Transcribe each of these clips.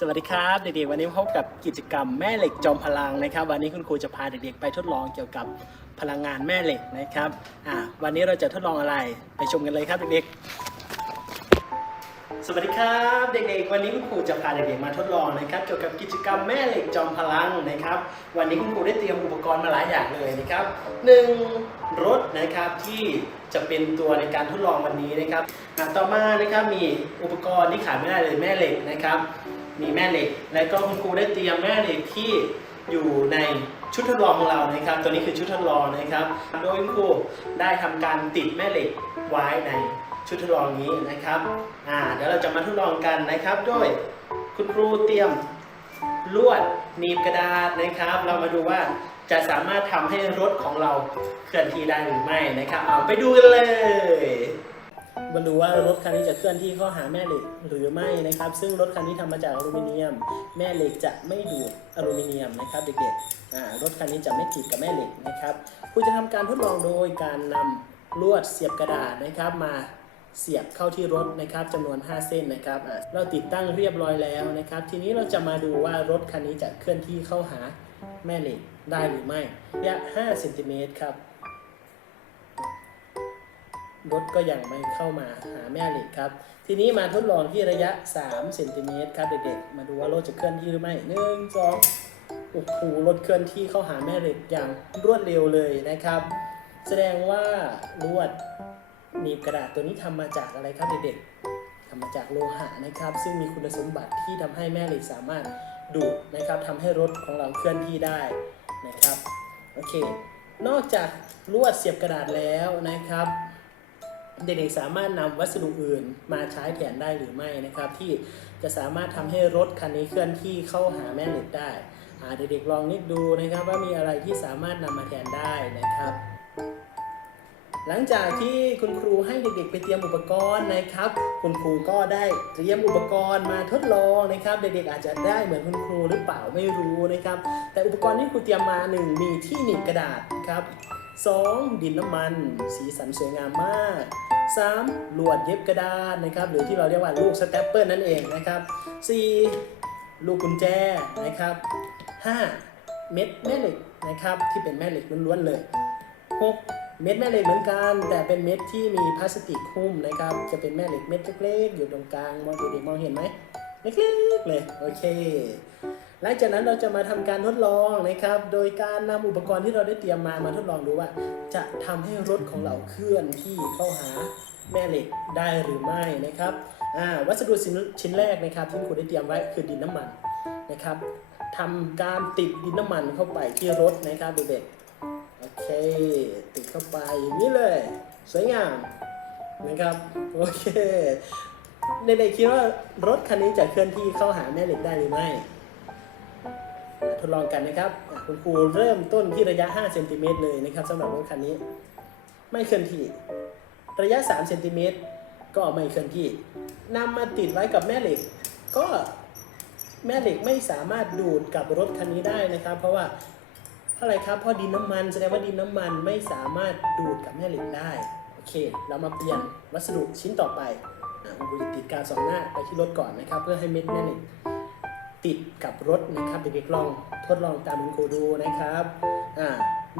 สวัสดีครับเด็กๆวันนี้พบกับกิจกรรมแม่เหล็กจอมพลังนะครับ วันนี้คุณครูจะพาเด็กๆไปทดลองเกี่ยวกับพลังงานแม่เหล็กนะครับอ่าวันนี้เราจะทดลองอะไรไปชมกันเลยครับเด็กๆ สวัสดีครับเด็กๆ วันนี้คุณครูจะพาเด็กๆมาทดลองนะครับ เกี่ยวกับกิจกรรมแม่เหล็กจอมพลังนะครับ วันนี้คุณครูได้เตรียมอุปกรณ์มาหลายอย่างเลยนะครับหนึ่งรถนะครับที่จะเป็นตัวในการทดลองวันนี้นะครับต่อมานะครับมีอุปกรณ์ที่ขาดไม่ได้เลยแม่เหล็กนะครับ มีแม่เหล็ก และก็คุณครูได้เตรียมแม่เหล็กที่อยู่ในชุดทดลองของเรานะครับ ตัวนี้คือชุดทดลองนะครับ โดยคุณครูได้ทำการติดแม่เหล็กไว้ในชุดทดลองนี้นะครับอ่าเดี๋ยวเราจะมาทดลองกันนะครับโดยคุณครูเตรียมลวดหนีบกระดาษนะครับ เรามาดูว่าจะสามารถทำให้รถของเราเคลื่อนที่ได้หรือไม่นะครับเอาไปดูกันเลย มาดูว่ารถคันนี้จะเคลื่อนที่เข้าหาแม่เหล็กหรือไม่นะครับ ซึ่งรถคันนี้ทำมาจากอลูมิเนียม แม่เหล็กจะไม่ดูดอลูมิเนียมนะครับเด็กๆรถคันนี้จะไม่ติดกับแม่เหล็กนะครับครูจะทำการทดลองโดยการนำลวดเสียบกระดาษนะครับมาเสียบเข้าที่รถนะครับจำนวน 5 เส้นนะครับเราติดตั้งเรียบร้อยแล้วนะครับ ทีนี้เราจะมาดูว่ารถคันนี้จะเคลื่อนที่เข้าหาแม่เหล็กได้หรือไม่ระยะ5เซนติเมตรครับ รถก็ยังไม่เข้ามาหาแม่เหล็กครับ ทีนี้มาทดลองที่ระยะ3เซนติเมตรครับเด็กๆ มาดูว่ารถจะเคลื่อนที่หรือไม่หนึ่งสองโอ้โหรถเคลื่อนที่เข้าหาแม่เหล็กอย่างรวดเร็วเลยนะครับ แสดงว่าลวดหนีบกระดาษตัวนี้ทำมาจากอะไรครับเด็กๆทำมาจากโลหะนะครับ ซึ่งมีคุณสมบัติที่ทำให้แม่เหล็กสามารถดูดนะครับทำให้รถของเราเคลื่อนที่ได้นะครับโอเค นอกจากลวดเสียบกระดาษแล้วนะครับ เด็กๆสามารถนำวัสดุอื่นมาใช้แทนได้หรือไม่นะครับ ที่จะสามารถทำให้รถคันนี้เคลื่อนที่เข้าหาแม่เหล็กได้เด็กๆลองนึกดูนะครับว่ามีอะไรที่สามารถนำมาแทนได้นะครับ หลังจากที่คุณครูให้เด็กๆ ไปเตรียมอุปกรณ์นะครับ คุณครูก็ได้เตรียมอุปกรณ์มาทดลองนะครับ เด็กๆอาจจะได้เหมือนคุณครูหรือเปล่าไม่รู้นะครับ แต่อุปกรณ์ที่ครูเตรียมมาหนึ่งมีที่หนีบกระดาษครับ 2. ดินน้ำมัน สีสันสวยงามมาก 3. ลวดเย็บกระดาษนะครับ หรือที่เราเรียกว่าลูกสแตปเปิลนั่นเองนะครับ 4. ลูกกุญแจนะครับ 5. เม็ดแม่เหล็กนะครับ ที่เป็นแม่เหล็กล้วนๆเลย 6. เม็ดแม่เหล็กเหมือนกัน แต่เป็นเม็ดที่มีพลาสติกหุ้มนะครับ จะเป็นแม่เหล็กเม็ดเล็กๆ อยู่ตรงกลางมองด็กๆมองเห็นไหมเล็กๆเลย โอเค หลังจากนั้นเราจะมาทำการทดลองนะครับ โดยการนำอุปกรณ์ที่เราได้เตรียมมามาทดลองดูว่า จะทำให้รถของเราเคลื่อนที่เข้าหาแม่เหล็กได้หรือไม่นะครับอ่าวัสดุชิ้นชิ้นแรกนะครับ ที่คุณได้เตรียมไว้คือดินน้ำมันนะครับทำการติดดินน้ำมันเข้าไปที่รถนะครับเด็กๆโอเค ติดเข้าไปอย่างนี้เลย สวยงามนะครับโอเคเด็กๆคิดว่ารถคันนี้จะเคลื่อนที่เข้าหาแม่เหล็กได้หรือไม่ ทดลองกันนะครับคุณครูเริ่มต้นที่ระยะ 5 เซนติเมตรเลยนะครับสำหรับรถคันนี้ ไม่เคลื่อนที่ ระยะ 3 เซนติเมตรก็ไม่เคลื่อนที่นำมาติดไว้กับแม่เหล็ก ก็แม่เหล็กไม่สามารถดูดกับรถคันนี้ได้นะครับ เพราะว่าเพราะอะไรครับเพราะดินน้ำมันแสดงว่าดินน้ำมันไม่สามารถดูดกับแม่เหล็กได้โอเค เรามาเปลี่ยนวัสดุชิ้นต่อไปคุณครูจะติดกาวสองหน้าไปที่รถก่อนนะครับ เพื่อให้เม็ดแม่เหล็ก ติดกับรถนะครับเด็กๆลองทดลองตามคุณครูดูนะครับอ่า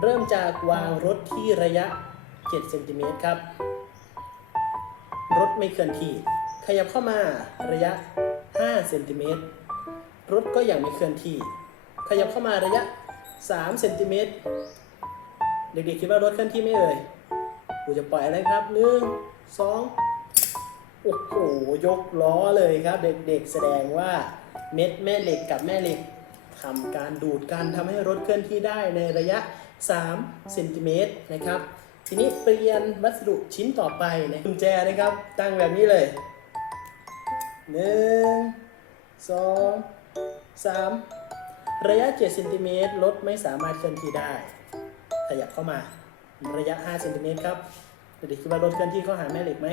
เริ่มจากวางรถที่ระยะ7เซนติเมตรครับ รถไม่เคลื่อนที่ ขยับเข้ามาระยะ5เซนติเมตรรถก็ยังไม่เคลื่อนที่ ขยับเข้ามาระยะ3เซนติเมตรเด็กๆคิดว่ารถเคลื่อนที่ไม่เอ่ยกูจะปล่อยอะไรครับหนึ่งสองโอ้โหยกล้อเลยครับ เด็กๆแสดงว่า เม็ดแม่เหล็กกับแม่เหล็กทำการดูดกันทำให้รถเคลื่อนที่ได้ในระยะ3เซนติเมตรนะครับ ทีนี้เปลี่ยนวัสดุชิ้นต่อไปนะกุญแจนะครับ ตั้งแบบนี้เลยหนึ่งสองสามระยะ7เซนติเมตรรถไม่สามารถเคลื่อนที่ได้ ขยับเข้ามาระยะ5เซนติเมตรครับเด็กๆคิดว่ารถเคลื่อนที่เข้าหาแม่เหล็กไหม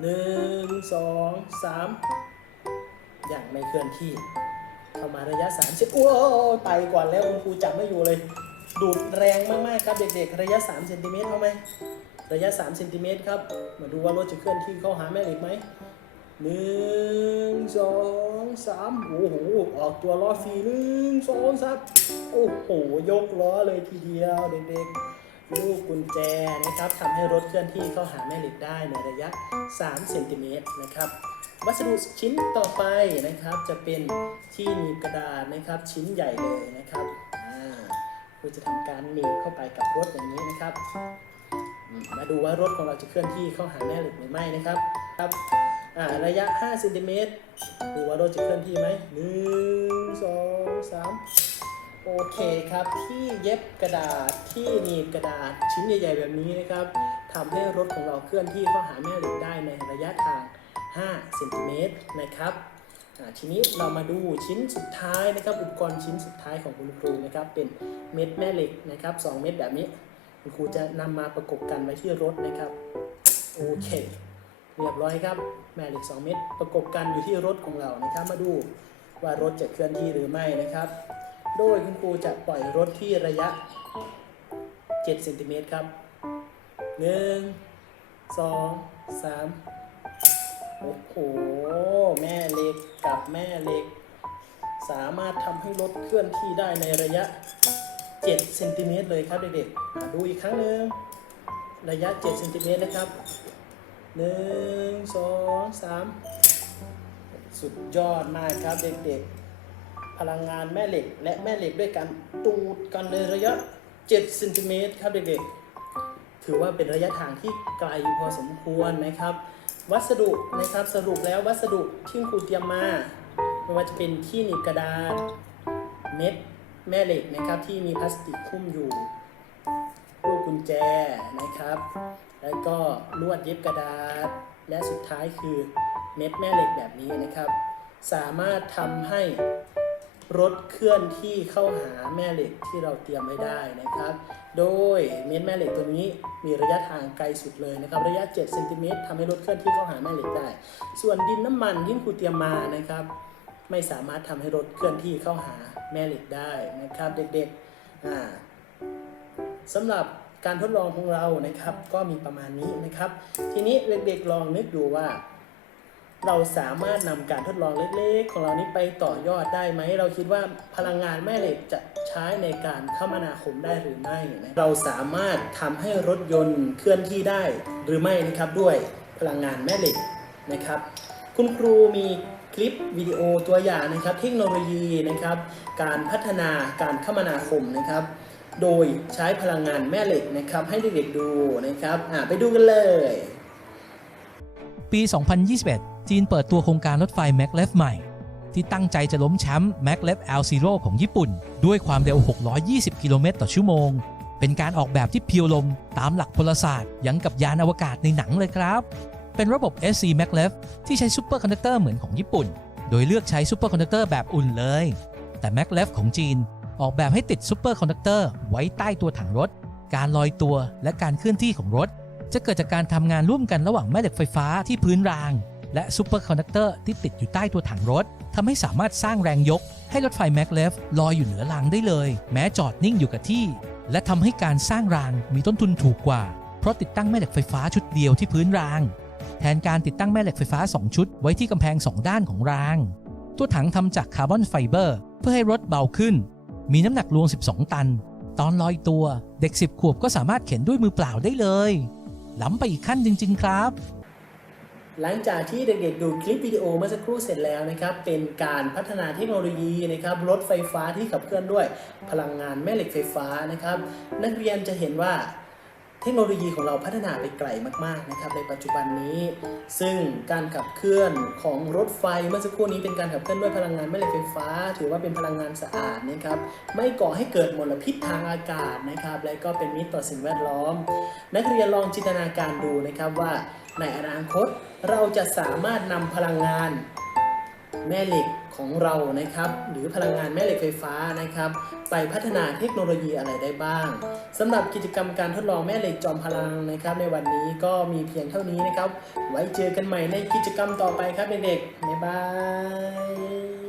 หนึ่งสองสาม อย่างไม่เคลื่อนที่ เข้ามาระยะ 30 โอ้ยไปก่อนแล้วคุณครูจับไม่อยู่เลย ดูดแรงมากๆครับเด็กๆ ระยะ3เซนติเมตรเอาไหมระยะ3เซนติเมตรครับ มาดูว่ารถจะเคลื่อนที่เข้าหาแม่เหล็กไหมหนึ่งสองสามโอ้โหออกตัวล้อฟรีหนึ่งสองสามโอ้โห ยกล้อเลยทีเดียวเด็กๆ ลูกกุญแจนะครับทำให้รถเคลื่อนที่เข้าหาแม่เหล็กได้ในระยะ 3 เซนติเมตรนะครับ วัสดุชิ้นต่อไปนะครับจะเป็นที่หนีกระดาษนะครับชิ้นใหญ่เลยนะครับอ่าเราจะทำการหนีบเข้าไปกับรถอย่างนี้นะครับ มาดูว่ารถของเราจะเคลื่อนที่เข้าหาแม่เหล็กหรือไม่นะครับครับระยะ5เซนติเมตรดูว่ารถจะเคลื่อนที่ไหมหนึ่งสองสามโอเคครับที่เย็บกระดาษที่หนีบกระดาษชิ้นใหญ่ๆแบบนี้นะครับทำให้รถของเราเคลื่อนที่เข้าหาแม่เหล็กได้ในระยะทาง 5เซนติเมตรนะครับทีนี้เรามาดูชิ้นสุดท้ายนะครับ อุปกรณ์ชิ้นสุดท้ายของคุณครูนะครับ เป็นเม็ดแม่เหล็กนะครับ 2 เม็ดแบบนี้ คุณครูจะนำมาประกบกันไว้ที่รถนะครับโอเคเรียบร้อยครับ แม่เหล็ก 2 เม็ดประกบกันอยู่ที่รถของเรานะครับ มาดูว่ารถจะเคลื่อนที่หรือไม่นะครับ โดยคุณครูจะปล่อยรถที่ระยะ7เซนติเมตรครับ 1 2 3 โอ้โห แม่เหล็กกับแม่เหล็ก สามารถทำให้รถเคลื่อนที่ได้ในระยะ 7 เซนติเมตรเลยครับเด็กๆอะดูอีกครั้งหนึ่งระยะ 7 เซนติเมตรนะครับ1 2 3สุดยอดมากครับเด็กๆ พลังงานแม่เหล็กและแม่เหล็กด้วยกันตูดกันในระยะ 7 เซนติเมตรครับเด็กๆ ถือว่าเป็นระยะทางที่ไกลพอสมควรนะครับ วัสดุนะครับสรุปแล้ววัสดุที่ครูเตรียมมาไม่ว่าจะเป็นที่หนีบกระดาษเม็ดแม่เหล็กนะครับที่มีพลาสติกคุ้มอยู่ลูกกุญแจนะครับ แล้วก็ลวดเย็บกระดาษ และสุดท้ายคือเม็ดแม่เหล็กแบบนี้นะครับ สามารถทำให้ รถเคลื่อนที่เข้าหาแม่เหล็กที่เราเตรียมไว้ได้นะครับ โดยเม็ดแม่เหล็กตัวนี้มีระยะทางไกลสุดเลยนะครับ ระยะ7เซนติเมตรทำให้รถเคลื่อนที่เข้าหาแม่เหล็กได้ ส่วนดินน้ำมันที่ครูเตรียมมานะครับ ไม่สามารถทำให้รถเคลื่อนที่เข้าหาแม่เหล็กได้นะครับ เด็กๆอ่าสำหรับการทดลองของเรานะครับ ก็มีประมาณนี้นะครับ ทีนี้เด็กๆลองนึกดูว่า เราสามารถนำการทดลองเล็กๆ ของเรานี้ไปต่อยอดได้ไหม เราคิดว่าพลังงานแม่เหล็กจะใช้ในการคมนาคมได้หรือไม่ เราสามารถทำให้รถยนต์เคลื่อนที่ได้หรือไม่นะครับด้วยพลังงานแม่เหล็กนะครับ คุณครูมีคลิปวิดีโอตัวอย่างนะครับ เทคโนโลยีนะครับ การพัฒนาการคมนาคมนะครับ โดยใช้พลังงานแม่เหล็กนะครับ ให้เด็กๆดูนะครับไปดูกันเลย ปี 2021 จีนเปิดตัวโครงการรถไฟ maglev ใหม่ ที่ตั้งใจจะล้มแชมป์ maglev L0 ของญี่ปุ่น ด้วยความเร็ว 620 กิโลเมตรต่อชั่วโมง เป็นการออกแบบที่เพียวลมตามหลักพลศาสตร์ยังกับยานอวกาศในหนังเลยครับ เป็นระบบ SC maglev ที่ใช้ซูเปอร์คอนดักเตอร์เหมือนของญี่ปุ่น โดยเลือกใช้ซูเปอร์คอนดักเตอร์แบบอุ่นเลย แต่ maglev ของจีนออกแบบให้ติดซูเปอร์คอนดักเตอร์ไว้ใต้ตัวถังรถ การลอยตัวและการเคลื่อนที่ของรถ จะเกิดจากการทำงานร่วมกันระหว่างแม่เหล็กไฟฟ้าที่พื้นราง และซูเปอร์คอนดักเตอร์ที่ติดอยู่ใต้ตัวถังรถทำให้สามารถสร้างแรงยก ให้รถไฟแมกเลฟลอยอยู่เหนือรางได้เลย แม้จอดนิ่งอยู่กับที่ และทำให้การสร้างรางมีต้นทุนถูกกว่า เพราะติดตั้งแม่เหล็กไฟฟ้าชุดเดียวที่พื้นราง แทนการติดตั้งแม่เหล็กไฟฟ้า 2 ชุด ไว้ที่กำแพง 2 ด้านของราง ตัวถังทำจากคาร์บอนไฟเบอร์เพื่อให้รถเบาขึ้น มีน้ำหนักรวม 12 ตัน ตอนลอยตัว เด็ก 10 ขวบก็สามารถเข็นด้วยมือเปล่าได้เลย ล้ำไปอีกขั้นจริง ๆ ครับ หลังจากที่เด็กๆดูคลิปวิดีโอเมื่อสักครู่เสร็จแล้วนะครับ เป็นการพัฒนาเทคโนโลยีนะครับรถไฟฟ้าที่ขับเคลื่อนด้วยพลังงานแม่เหล็กไฟฟ้านะครับ นักเรียนจะเห็นว่า เทคโนโลยีของเราพัฒนาไปไกลมากๆนะครับในปัจจุบันนี้ ซึ่งการขับเคลื่อนของรถไฟเมื่อสักครู่นี้เป็นการขับเคลื่อนด้วยพลังงานแม่เหล็กไฟฟ้า ถือว่าเป็นพลังงานสะอาดนะครับไม่ก่อให้เกิดมลพิษทางอากาศนะครับและก็เป็นมิตรต่อสิ่งแวดล้อม นักเรียนลองจินตนาการดูนะครับว่าในอนาคตเราจะสามารถนำพลังงาน แม่เหล็กของเรานะครับ หรือพลังงานแม่เหล็กไฟฟ้านะครับ ไปพัฒนาเทคโนโลยีอะไรได้บ้างสำหรับกิจกรรมการทดลองแม่เหล็กจอมพลังนะครับ ในวันนี้ก็มีเพียงเท่านี้นะครับ ไว้เจอกันใหม่ในกิจกรรมต่อไปครับเด็กๆบ๊ายบาย